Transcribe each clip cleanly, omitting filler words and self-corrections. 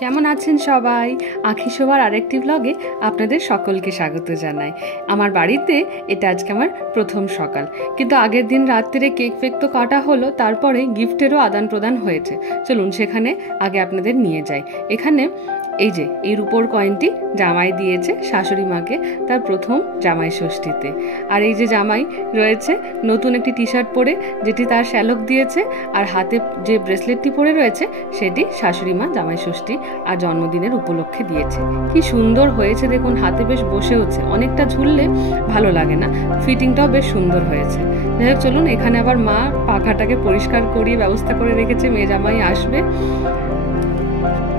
কেমন আছেন সবাই? আঁখি শোভার আরেকটি ব্লগে আপনাদের সকলকে স্বাগত জানাই। আমার বাড়িতে এটা আজকে আমার প্রথম সকাল, কিন্তু আগের দিন রাত্রে কেক ফেক তো কাটা হলো, তারপরে গিফটেরও আদান প্রদান হয়েছে। চলুন সেখানে আগে আপনাদের নিয়ে যাই। এখানে এই যে এই রূপোর কয়েনটি জামাই দিয়েছে শাশুড়ি মাকে তার প্রথম জামাই ষষ্ঠীতে। আর এই যে জামাই রয়েছে নতুন একটি টি শার্ট পরে, যেটি তার শ্যালক দিয়েছে, আর হাতে যে ব্রেসলেটটি পরে রয়েছে সেটি শাশুড়ি মা জামাই ষষ্ঠী আর জন্মদিনের উপলক্ষে দিয়েছে। কি সুন্দর হয়েছে দেখুন, হাতে বেশ বসেওছে, অনেকটা ঝুললে ভালো লাগে না, ফিটিংটাও বেশ সুন্দর হয়েছে। যাই হোক চলুন, এখানে আবার মা পাখাটাকে পরিষ্কার করিয়ে ব্যবস্থা করে রেখেছে, মেয়ে জামাই আসবে।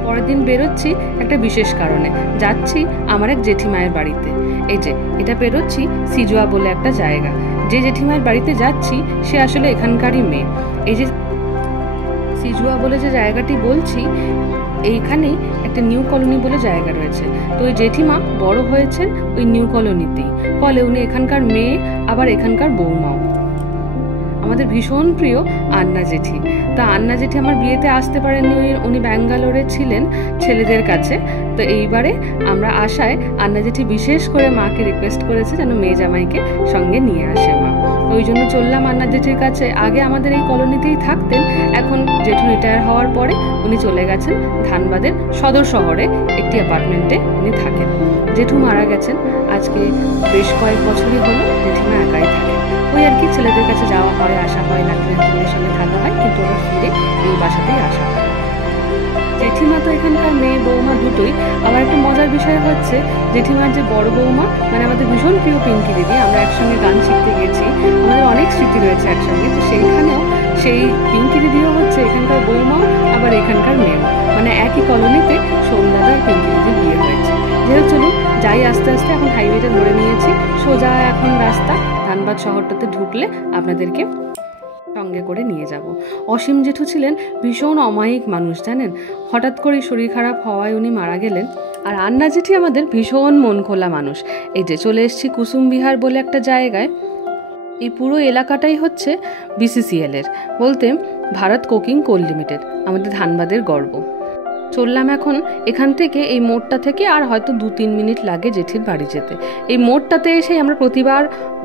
পরের দিন বেরোচ্ছি একটা বিশেষ কারণে, যাচ্ছি আমার এক জেঠিমায়ের বাড়িতে। এই যে এটা বেরোচ্ছি সিজুয়া বলে একটা জায়গা। যে জেঠিমায়ের বাড়িতে যাচ্ছি সে আসলে এখানকারই মেয়ে। এই যে সিজুয়া বলে যে জায়গাটি বলছি, এইখানেই একটা নিউ কলোনি বলে জায়গা রয়েছে। তো ওই জেঠিমা বড় হয়েছেন ওই নিউ কলোনিতেই, ফলে উনি এখানকার মেয়ে, আবার এখানকার বৌমাও। আমাদের ভীষণ প্রিয় আন্না জেঠি। তা আন্না জেঠি আমার বিয়েতে আসতে পারেননি, উনি ব্যাঙ্গালোরে ছিলেন ছেলেদের কাছে। তো এইবারে আমরা আসায় আন্না জেঠি বিশেষ করে মাকে রিকোয়েস্ট করেছে যেন মেয়ে জামাইকে সঙ্গে নিয়ে আসে মা। ওই জন্য চললাম আন্না জেঠির কাছে। আগে আমাদের এই কলোনিতেই থাকতেন, এখন জেঠু রিটায়ার হওয়ার পরে উনি চলে গেছেন ধানবাদের সদর শহরে একটি অ্যাপার্টমেন্টে উনি থাকেন। জেঠু মারা গেছেন আজকে বেশ কয়েক বছরই হলো, জেঠিমা একাই থাকে। ওই আর কি, ছেলেদের কাছে যাওয়া হয়, আসা হয়, নাতিদের সঙ্গে থাকা হয়, কিন্তু ওরা ফিরে এই বাসাতেই আসা হয়। জেঠিমা তো এখানকার মেয়ে বৌমা দুটোই। আবার একটা মজার বিষয় হচ্ছে, জেঠিমার যে বড় বৌমা, মানে আমাদের ভীষণ প্রিয় পিঙ্কি দিদি, আমরা একসঙ্গে গান শিখতে গেছি, আমাদের অনেক স্মৃতি রয়েছে একসঙ্গে। তো সেইখানেও সেই পিঙ্কি দিদিও হচ্ছে এখানকার বৌমাও, আবার এখানকার মেয়েও, মানে একই কলোনিতে সোমদাদা আর পিঙ্কি দিদির বিয়ে হয়েছে। যেহেতু চলুন যাই আস্তে আস্তে, এখন হাইওয়েটা ধরে নিয়েছি, সোজা এখন রাস্তা ধানবাদ শহরটাতে ঢুকলে আপনাদেরকে সঙ্গে করে নিয়ে যাব। অসীম জেঠু ছিলেন ভীষণ অমায়িক মানুষ জানেন, হঠাৎ করেই শরীর খারাপ হওয়ায় উনি মারা গেলেন। আর আন্না জেঠি আমাদের ভীষণ মন খোলা মানুষ। এই যে চলে এসেছি কুসুম বিহার বলে একটা জায়গায়। এই পুরো এলাকাটাই হচ্ছে BCCL এর, বলতে ভারত কোকিং কোল লিমিটেড, আমাদের ধানবাদের গর্ব। চললাম এখন এখান থেকে, এই মোড়টা থেকে আর হয়তো 2-3 মিনিট লাগে জেঠির বাড়ি যেতে। এই মোড়টাতে এসে আমরা প্রতিবার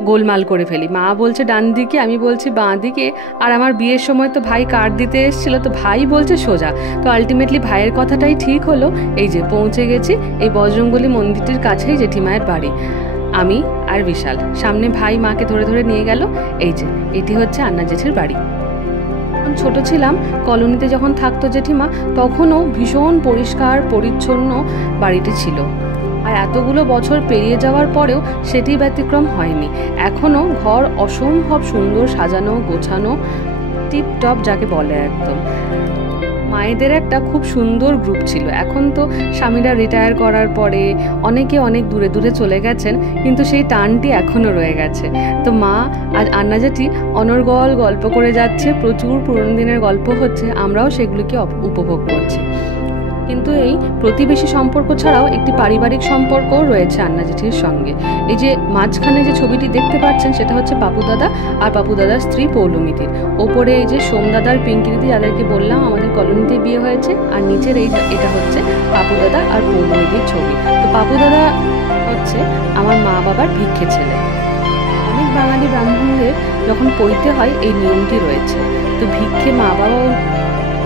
গোলমাল করে ফেলি। মা বলছে ডান দিকে, আমি বলছি বাঁ দিকে। আর আমার বিয়ের সময় তো ভাই কার্ড দিতে এসেছিল, তো ভাই বলছে সোজা। তো আলটিমেটলি ভাইয়ের কথাটাই ঠিক হলো। এই যে পৌঁছে গেছি এই বজরংবলী মন্দিরটির কাছেই জেঠিমায়ের বাড়ি। আমি আর বিশাল, সামনে ভাই মাকে ধরে ধরে নিয়ে গেল। এই যে এটি হচ্ছে আন্না জেঠির বাড়ি। ছোট ছিলাম, কলোনিতে যখন থাকতো জেঠিমা, তখনও ভীষণ পরিষ্কার পরিচ্ছন্ন বাড়িটি ছিল। আর এতগুলো বছর পেরিয়ে যাওয়ার পরেও সেটি ব্যতিক্রম হয়নি। এখনও ঘর অসম্ভব সুন্দর সাজানো গোছানো, টিপটপ যাকে বলে একদম। মায়েদের একটা খুব সুন্দর গ্রুপ ছিল। এখন তো স্বামীরা রিটায়ার করার পরে অনেকে অনেক দূরে দূরে চলে গেছেন, কিন্তু সেই টানটি এখনও রয়ে গেছে। তো মা আর আন্না জেঠি অনর্গল গল্প করে যাচ্ছে, প্রচুর পুরনো দিনের গল্প হচ্ছে, আমরাও সেগুলিকে উপভোগ করছি। কিন্তু এই প্রতিবেশী সম্পর্ক ছাড়াও একটি পারিবারিক সম্পর্কও রয়েছে আন্না জেঠির সঙ্গে। এই যে মাঝখানে যে ছবিটি দেখতে পাচ্ছেন সেটা হচ্ছে পাপু দাদা আর পাপু দাদার স্ত্রী পৌলমিদির। ওপরে এই যে সোমদাদার পিঙ্কি দিদি, যাদেরকে বললাম আমাদের কলোনিতে বিয়ে হয়েছে, আর নিচের এটা হচ্ছে পাপু দাদা আর পৌলমিদির ছবি। তো পাপু দাদা হচ্ছে আমার মা বাবার ভিক্ষে ছেলে। অনেক বাঙালি ব্রাহ্মণদের যখন পৈতে হয় এই নিয়মটি রয়েছে। তো ভিক্ষে মা বাবা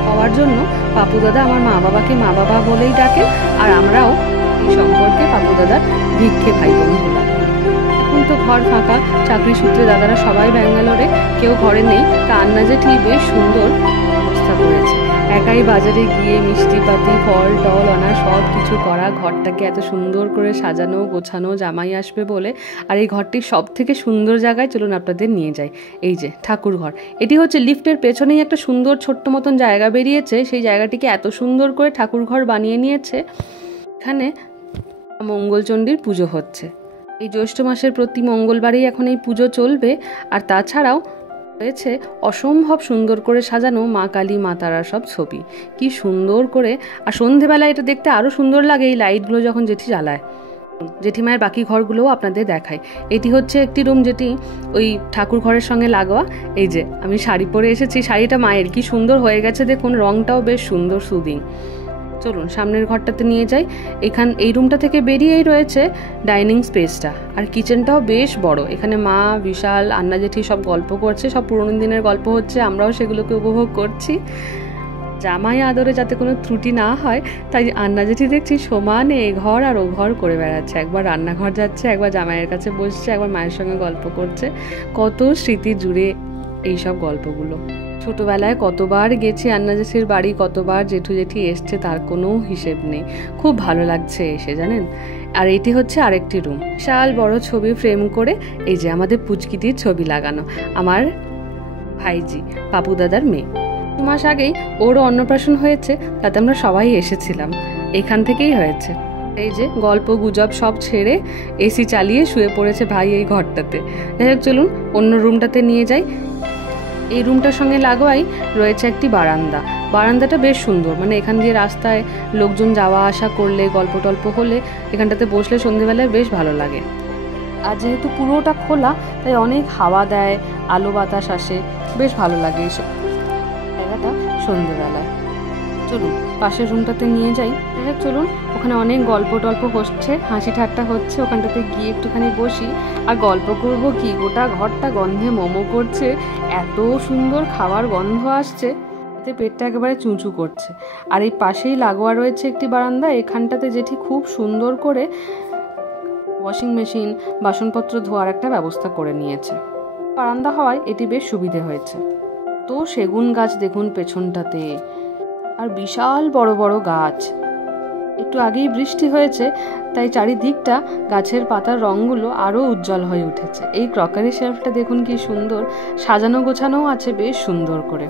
হওয়ার জন্য পাপু দাদা আমার মা বাবাকে মা বাবা বলেই ডাকে, আর আমরাও এই সম্পর্কে পাপু দাদার ভিক্ষে ভাই বোন হলাম। এখন তো ঘর ফাঁকা, চাকরি সূত্রে দাদারা সবাই ব্যাঙ্গালোরে, কেউ ঘরে নেই। তা আন্না জেঠি বেশ সুন্দর ব্যবস্থা করেছে, একাই বাজারে গিয়ে মিষ্টিপাতি ফল টল আনা, সব কিছু করা, ঘরটাকে এত সুন্দর করে সাজানো গোছানো, জামাই আসবে বলে। আর এই ঘরটির সব থেকে সুন্দর জায়গায় চলুন আপনাদের নিয়ে যাই। এই যে ঠাকুর ঘর, এটি হচ্ছে লিফটের পেছনেই একটা সুন্দর ছোট্ট মতন জায়গা বেরিয়েছে, সেই জায়গাটিকে এত সুন্দর করে ঠাকুর ঘর বানিয়ে নিয়েছে। এখানে মঙ্গলচণ্ডীর পুজো হচ্ছে। এই জ্যৈষ্ঠ মাসের প্রতি মঙ্গলবারেই এখন এই পুজো চলবে। আর তাছাড়াও রয়েছে অসম্ভব সুন্দর করে সাজানো মা কালী মা তারার সব ছবি, কি সুন্দর করে। আর সন্ধেবেলা এটা দেখতে আরও সুন্দর লাগে এই লাইটগুলো যখন জেঠি জ্বালায়। জেঠিমায়ের বাকি ঘরগুলোও আপনাদের দেখাই। এটি হচ্ছে একটি রুম যেটি ওই ঠাকুর ঘরের সঙ্গে লাগোয়া। এই যে আমি শাড়ি পরে এসেছি, শাড়িটা মায়ের, কি সুন্দর হয়ে গেছে দেখুন, রংটাও বেশ সুন্দর সুদিং। চলুন সামনের ঘরটাতে নিয়ে যাই। এই রুমটা থেকে বেরিয়েই রয়েছে ডাইনিং স্পেসটা, আর কিচেনটাও বেশ বড়। এখানে মা, বিশাল, আন্না জেঠি সব গল্প করছে, সব পুরোনো দিনের গল্প হচ্ছে, আমরাও সেগুলোকে উপভোগ করছি। জামাই আদরে যাতে কোনো ত্রুটি না হয় তাই আন্না জেঠি দেখছি সমানে এ ঘর আর ও ঘর করে বেড়াচ্ছে। একবার রান্নাঘর যাচ্ছে, একবার জামাইয়ের কাছে বসছে, একবার মায়ের সঙ্গে গল্প করছে। কত স্মৃতি জুড়ে এইসব গল্পগুলো। ছোটবেলায় কতবার গেছি আন্না জেঠির বাড়ি, কতবার জেঠু জেঠি এসছে তার কোনো হিসেব নেই। খুব ভালো লাগছে এসে, জানেন। আর এটি হচ্ছে আরেকটি রুম, বিশাল বড় ছবি ফ্রেম করে এই যে আমাদের পুচকিটির ছবি লাগানো, আমার ভাইজি, পাপু দাদার মেয়ে। 2 মাস আগেই ওরও অন্নপ্রাশন হয়েছে, তাতে আমরা সবাই এসেছিলাম, এখান থেকেই হয়েছে। এই যে গল্প গুজব সব ছেড়ে এসি চালিয়ে শুয়ে পড়েছে ভাই এই ঘরটাতে। যাই হোক, চলুন অন্য রুমটাতে নিয়ে যাই। এই রুমটার সঙ্গে লাগোয়াই রয়েছে একটি বারান্দা। বারান্দাটা বেশ সুন্দর, মানে এখান দিয়ে রাস্তায় লোকজন যাওয়া আসা করলে, গল্প টল্প হলে এখানটাতে বসলে সন্ধেবেলায় বেশ ভালো লাগে। আর যেহেতু পুরোটা খোলা তাই অনেক হাওয়া দেয়, আলো বাতাস আসে, বেশ ভালো লাগে এইসব জায়গাটা সন্ধেবেলায়। চলুন পাশের রুমটাতে নিয়ে যাই। চলুন, ওখানে অনেক গল্প টল্প হচ্ছে, হাসি ঠাট্টা হচ্ছে, ওখানটাতে গিয়ে একটুখানি বসি আর গল্প করব। কি গোটা ঘরটা গন্ধে মোমো করছে, এত সুন্দর খাবার গন্ধ আসছে, এতে পেটটা একেবারে চুঁচু করছে। আর এই পাশেই লাগোয়া রয়েছে একটি বারান্দা, এখানটাতে যেটি খুব সুন্দর করে ওয়াশিং মেশিন, বাসনপত্র ধোয়ার একটা ব্যবস্থা করে নিয়েছে। বারান্দা হওয়ায় এটি বেশ সুবিধে হয়েছে। তো সেগুন গাছ দেখুন পেছনটাতে, আর বিশাল বড় বড় গাছ। একটু আগেই বৃষ্টি হয়েছে তাই চারিদিকটা গাছের পাতার রঙগুলো আরও উজ্জ্বল হয়ে উঠেছে। এই ক্রকারি শেলফটা দেখুন কি সুন্দর সাজানো গোছানোও আছে বেশ সুন্দর করে।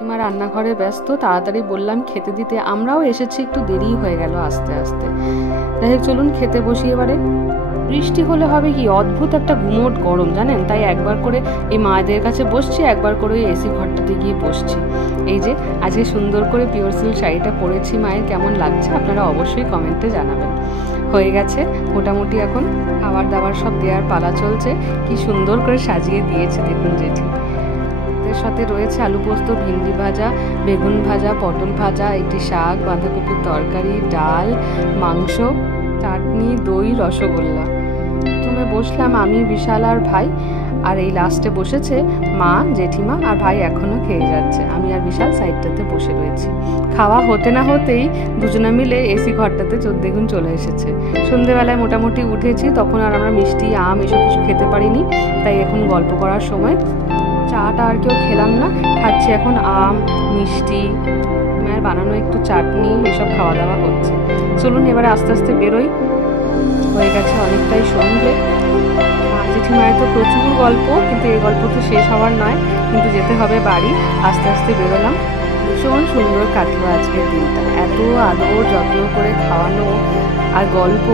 আমার রান্নাঘরে ব্যস্ত, তাড়াতাড়ি বললাম খেতে দিতে, আমরাও এসেছি, একটু দেরি হয়ে গেল আসতে আসতে। যাই হোক, চলুন খেতে বসি এবারে। বৃষ্টি হলে হবে কি অদ্ভুত একটা গুমোট গরম, জানেন। তাই একবার করে এই মায়েদের কাছে বসছি, একবার করে ওই এসি ঘরটাতে গিয়ে বসছি। এই যে আজকে সুন্দর করে পিওর সিল্ক শাড়িটা পরেছি, মায়ের কেমন লাগছে আপনারা অবশ্যই কমেন্টে জানাবেন। হয়ে গেছে মোটামুটি, এখন খাবার দাবার সব দেওয়ার পালা চলছে। কি সুন্দর করে সাজিয়ে দিয়েছে দেখুন জেঠি। এর সাথে রয়েছে আলু পোস্ত, ভিন্ডি ভাজা, বেগুন ভাজা, পটল ভাজা, একটি শাক, বাঁধাকপির তরকারি, ডাল, মাংস, চাটনি, দই, রসগোল্লা। প্রথমে বসলাম আমি, বিশাল আর ভাই, আর এই লাস্টে বসেছে মা, জেঠিমা আর ভাই এখনো খেয়ে যাচ্ছে। আমি আর বিশাল সাইডটাতে বসে রয়েছি। খাওয়া হতে না হতেই দুজনে মিলে এসি ঘরটাতে দেখুন চলে এসেছে। সন্ধেবেলায় মোটামুটি উঠেছি, তখন আর আমরা মিষ্টি, আম এসব কিছু খেতে পারিনি, তাই এখন গল্প করার সময় চাটা আর কেউ খেলাম না, খাচ্ছি এখন আম, মিষ্টি, মায়ের বানানো একটু চাটনি, এসব খাওয়া দাওয়া হচ্ছে। চলুন এবারে আস্তে আস্তে বেরোই, হয়ে গেছে অনেকটাই সন্ধে। জেঠিমায়ের তো প্রচুর গল্প, কিন্তু এই গল্প তো শেষ হওয়ার নয়, কিন্তু যেতে হবে বাড়ি। আস্তে আস্তে বেরোলাম। ভীষণ সুন্দর কাটলো আজকের দিনটা, এত আদর যত্ন করে খাওয়ানো আর গল্প,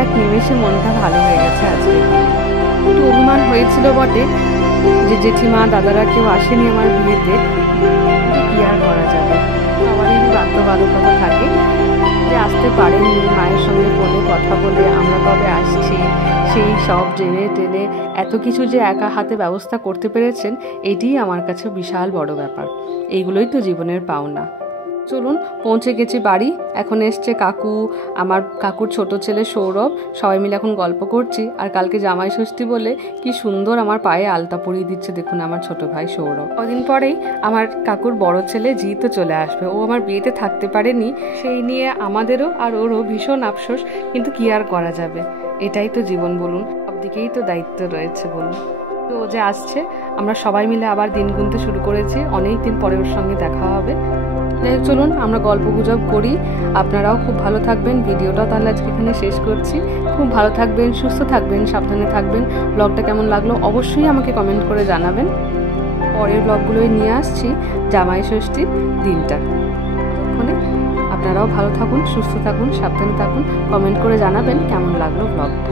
এক নিমেষে মনটা ভালো হয়ে গেছে আজকের দিনে। একটু অভিমান হয়েছিল বটে যে জেঠিমা দাদারা কেউ আসেনি আমার বিয়েতে, কি আর করা যাবে, সবারই বাধ্যবাধকতা থাকে যে আসতে পারেনি। মায়ের সঙ্গে ফোনে কথা বলে আমরা কবে আসছি সেই সব জেনে টেনে এত কিছু যে একা হাতে ব্যবস্থা করতে পেরেছেন, এটিই আমার কাছে বিশাল বড় ব্যাপার। এইগুলোই তো জীবনের পাওনা। চলুন পৌঁছে গেছি বাড়ি। এখন এসছে কাকু, আমার কাকুর ছোট ছেলে সৌরভ, সবাই মিলে এখন গল্প করছি। আর কালকে জামাই ষষ্ঠী বলে কি সুন্দর আমার পায়ে আলতা পরিয়ে দিচ্ছে দেখুন আমার ছোট ভাই সৌরভ। কদিন পরেই আমার কাকুর বড় ছেলে জিতও চলে আসবে, ও আমার বিয়েতে থাকতে পারেনি, সেই নিয়ে আমাদেরও আর ওরও ভীষণ আফসোস, কিন্তু কি আর করা যাবে, এটাই তো জীবন বলুন, সব দিকেই তো দায়িত্ব রয়েছে বলুন। তো ও যে আসছে, আমরা সবাই মিলে আবার দিন গুনতে শুরু করেছি, অনেক দিন পরে ওর সঙ্গে দেখা হবে। চলুন আমরা গল্প গুজব করি, আপনারাও খুব ভালো থাকবেন। ভিডিওটাও তাহলে আজকে এখানে শেষ করছি। খুব ভালো থাকবেন, সুস্থ থাকবেন, সাবধানে থাকবেন। ব্লগটা কেমন লাগলো অবশ্যই আমাকে কমেন্ট করে জানাবেন। পরের ব্লগগুলোই নিয়ে আসছি জামাই ষষ্ঠীর দিনটা। ওখানে আপনারাও ভালো থাকুন, সুস্থ থাকুন, সাবধানে থাকুন। কমেন্ট করে জানাবেন কেমন লাগলো ব্লগটা।